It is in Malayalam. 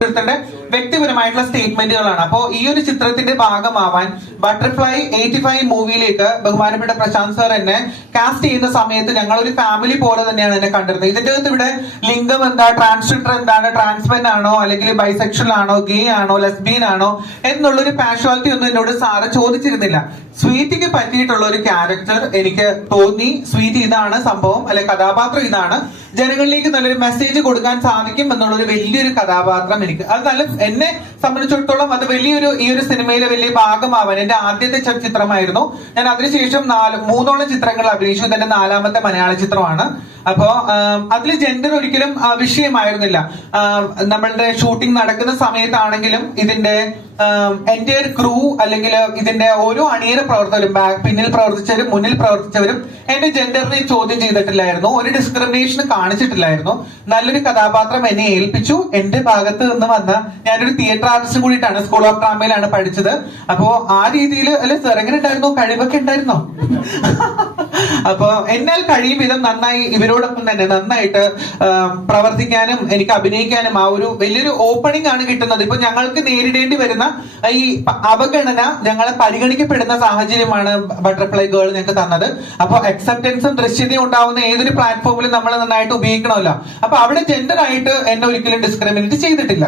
ത്തിന്റെ വ്യക്തിപരമായിട്ടുള്ള സ്റ്റേറ്റ്മെന്റുകളാണ്. അപ്പോ ഈ ഒരു ചിത്രത്തിന്റെ ഭാഗമാവാൻ ബട്ടർഫ്ലൈ 85 മൂവിയിലേക്ക് ബഹുമാനപ്പെട്ട പ്രശാന്ത് സാർ എന്നെ കാസ്റ്റ് ചെയ്യുന്ന സമയത്ത് ഞങ്ങൾ ഒരു ഫാമിലി പോലെ തന്നെയാണ് എന്നെ കണ്ടിരുന്നത്. ഇതിന്റെ അകത്ത് ഇവിടെ ലിംഗം എന്താ, ട്രാൻസ്ജെൻഡർ എന്താണ്, ട്രാൻസ്മെൻ ആണോ അല്ലെങ്കിൽ ബൈസെക്ഷൽ ആണോ, ഗേ ആണോ, ലെസ്ബിയൻ ആണോ എന്നുള്ളൊരു പാഷ്വാലിറ്റി ഒന്നും എന്നോട് സാറ് ചോദിച്ചിരുന്നില്ല. സ്വീറ്റിക്ക് പറ്റിയിട്ടുള്ള ഒരു ക്യാരക്ടർ എനിക്ക് തോന്നി. സ്വീറ്റ് ഇതാണ് സംഭവം, അല്ലെ കഥാപാത്രം ഇതാണ്, ജനങ്ങളിലേക്ക് നല്ലൊരു മെസ്സേജ് കൊടുക്കാൻ സാധിക്കും എന്നുള്ളൊരു വലിയൊരു കഥാപാത്രം എനിക്ക് അത് നല്ല എന്നെ സംബന്ധിച്ചിടത്തോളം അത് വലിയൊരു ഈ ഒരു സിനിമയിലെ വലിയ ഭാഗമാവാൻ എന്റെ ആദ്യത്തെ ചിത്രമായിരുന്നു. ഞാൻ അതിനുശേഷം 3ഓളം ചിത്രങ്ങൾ അഭിനയിച്ചു. ഇതെന്റെ 4ാമത്തെ മലയാള ചിത്രമാണ്. അപ്പോ അതിൽ ജെൻഡർ ഒരിക്കലും വിഷയമായിരുന്നില്ല. നമ്മളുടെ ഷൂട്ടിംഗ് നടക്കുന്ന സമയത്താണെങ്കിലും ഇതിന്റെ എന്റെ ക്രൂ അല്ലെങ്കിൽ ഇതിന്റെ ഓരോ അണിയറ പ്രവർത്തകരും, പിന്നിൽ പ്രവർത്തിച്ചവരും മുന്നിൽ പ്രവർത്തിച്ചവരും എന്റെ ജെൻഡറിനെ ചോദ്യം ചെയ്തിട്ടില്ലായിരുന്നു, ഒരു ഡിസ്ക്രിമിനേഷൻ കാണിച്ചിട്ടില്ലായിരുന്നു. നല്ലൊരു കഥാപാത്രം എന്നെ ഏൽപ്പിച്ചു. എന്റെ ഭാഗത്ത് നിന്ന് വന്ന ഞാനൊരു തിയേറ്റർ ആർട്ടിസ്റ്റ് കൂടിയിട്ടാണ്, സ്കൂൾ ഓഫ് ഡ്രാമയിലാണ് പഠിച്ചത്. അപ്പോ ആ രീതിയിൽ അല്ലെ സാർ എങ്ങനെ ഉണ്ടായിരുന്നു, കഴിവൊക്കെ ഉണ്ടായിരുന്നോ? അപ്പൊ എന്നാൽ കഴിയും വിധം നന്നായി ഇവരോടൊപ്പം തന്നെ നന്നായിട്ട് പ്രവർത്തിക്കാനും എനിക്ക് അഭിനയിക്കാനും ആ ഒരു വലിയൊരു ഓപ്പണിംഗ് ആണ് കിട്ടുന്നത്. ഇപ്പൊ ഞങ്ങൾക്ക് നേരിടേണ്ടി വരുന്ന ഈ അവഗണന, ഞങ്ങളെ പരിഗണിക്കപ്പെടുന്ന സാഹചര്യമാണ് ബട്ടർഫ്ലൈ ഗേൾ ഞങ്ങൾക്ക് തന്നത്. അപ്പൊ അക്സെപ്റ്റൻസും ദൃശ്യതയും ഉണ്ടാവുന്ന ഏതൊരു പ്ലാറ്റ്ഫോമിലും നമ്മൾ നന്നായിട്ട് ഉപയോഗിക്കണമല്ലോ. അപ്പൊ അവിടെ ജെൻഡർ ആയിട്ട് എന്നെ ഒരിക്കലും ഡിസ്ക്രിമിനേറ്റ് ചെയ്തിട്ടില്ല.